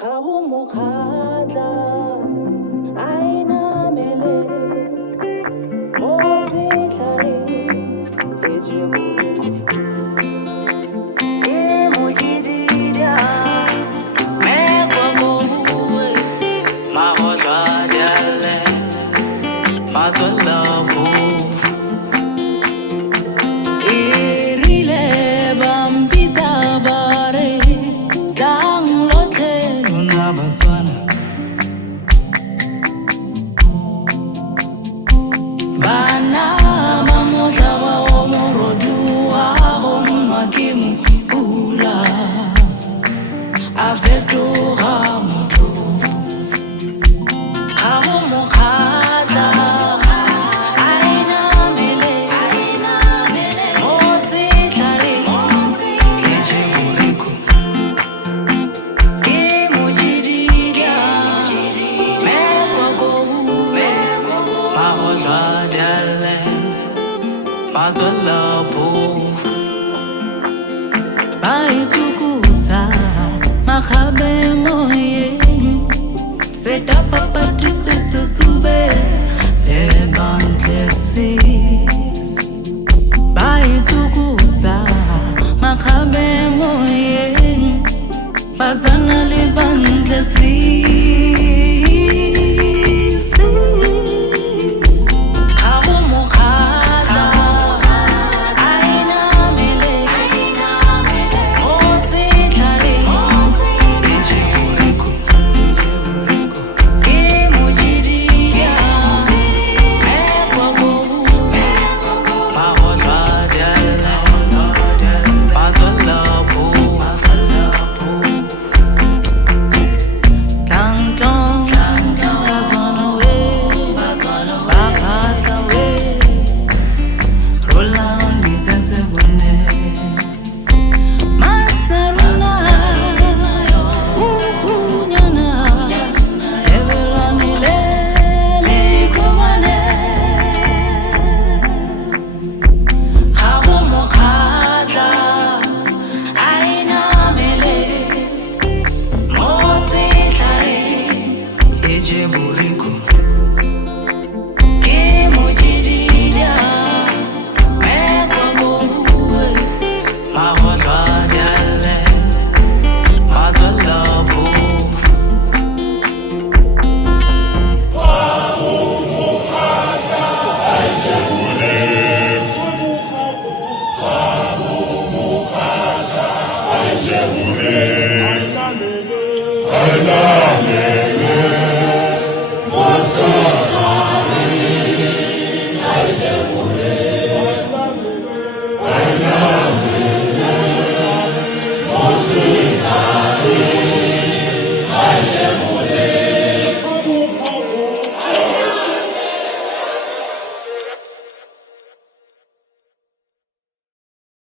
Khabu mukhatla aina mele mosi tlare eje bureko e mojidida me kwa boe ma hojwa diale ma tola bu irile bambita bare dang lote luna batswana bana mamosa wa omorodu wa gonwa kimu ula avetura moto abo mokhatla aina mele mosi tlare eje bureko ke mojidida me kwa ma hojwa diale ma tola bu baitukuta makhabe moyeng setapapatise tutsube ebantlesis baitukuta makhabe moyeng batswana le bantlesis abo mokhatla aina mele mosi tlare eje bureko ke mojidida me kwa boe ma hojwa diale ma tola bu tlang tlang batswana we bakhatla we rolang ditetse bone masaruna unyana ebelani lele komane abo mokhatla aina mele mosi tlare eje bureko ke mojidida me kwa boe ma hojwa diale ma tola bu Allah